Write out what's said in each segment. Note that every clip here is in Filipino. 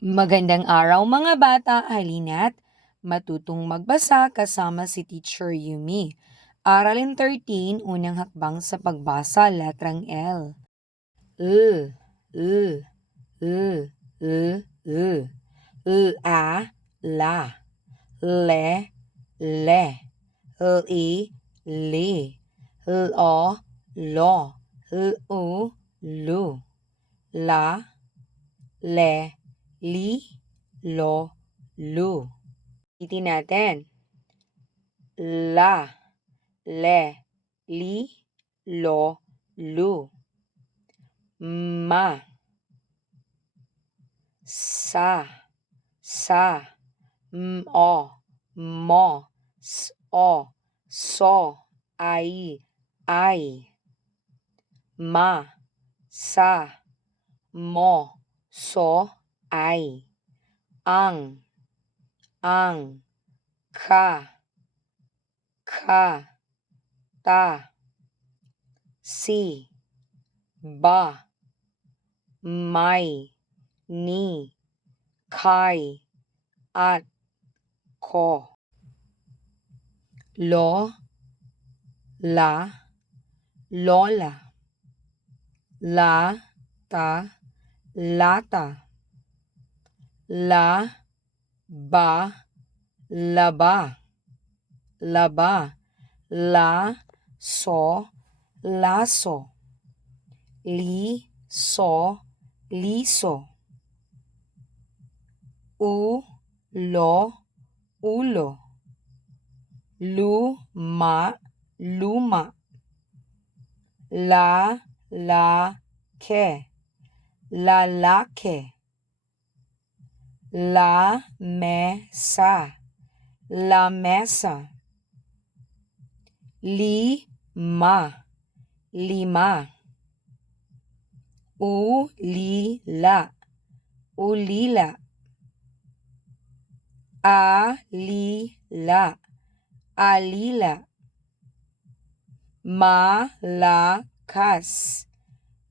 Magandang araw mga bata, halina't matutong magbasa kasama si Teacher Yumi. Aralin 13, unang hakbang sa pagbasa, letrang L. L, L, L, L, L, L, A, La, Le, Le, L, I, Li, L, O, Lo, L, U, Lu, La, Le, Li, Lo, Lu. Itin natin. La, Le, Li, Lo, Lu. Ma, Sa, Sa, Mo, Mo, So, So, Ai, Ai. Ma, Sa, Mo, So, Ai. Ang, Ang, Ka, Ka, Ta, Si, Ba, May, Ni, Kai, At, Ko. Lo, La, Lola. La, Ta, Lata. La, Ba, Laba. Laba. La, So, Laso. Li, So, Liso. U, Lo, Ulo. Lu, Ma, Luma. La, La, Ke. Lalake. La, Mesa. La Mesa. Li, Ma. Lima. Ulila. Ulila. Alila. Alila. Malakas.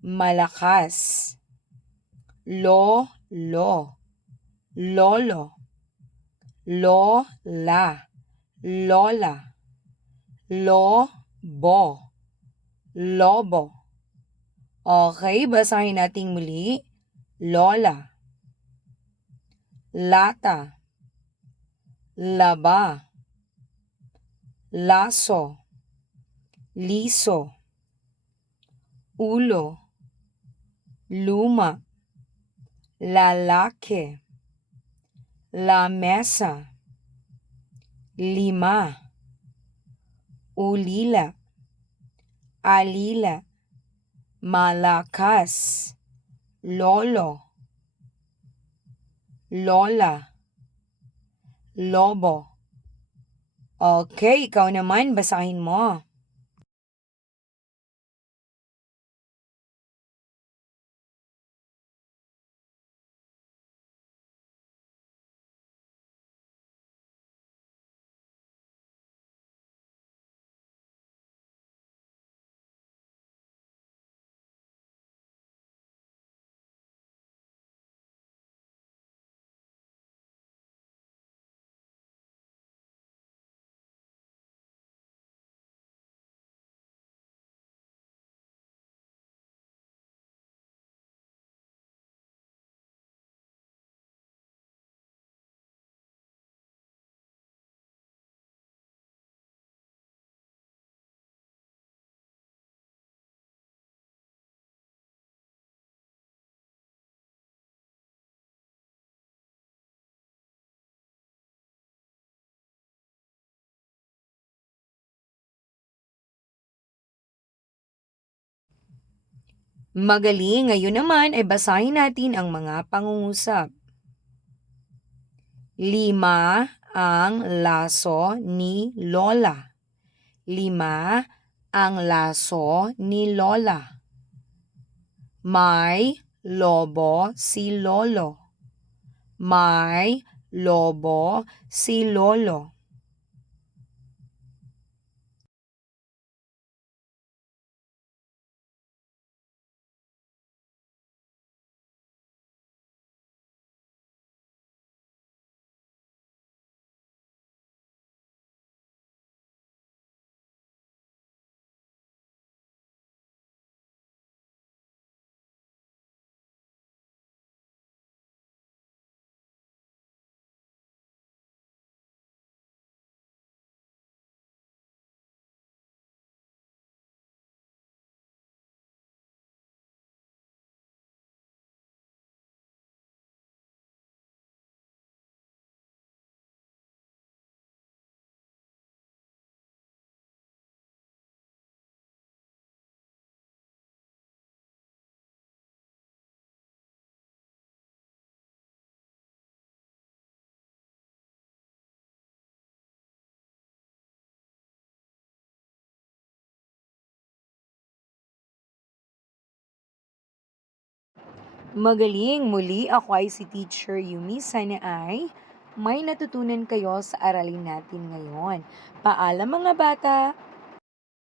Malakas. Lolo. Lolo. Lola. Lola. Lobo. Lobo. Okay, basahin natin muli. Lola. Lata. Laba. Laso. Liso. Ulo. Luma. Lalake. La mesa. Lima. Ulila. Alila. Malakas. Lolo. Lola. Lobo. Okay, ikaw naman, basahin mo. Magaling, ngayon naman ay basahin natin ang mga pangungusap. Lima ang laso ni Lola. Lima ang laso ni Lola. May lobo si Lolo. May lobo si Lolo. Magaling! Muli, ako ay si Teacher Yumi. Sana ay may natutunan kayo sa aralin natin ngayon. Paalam mga bata!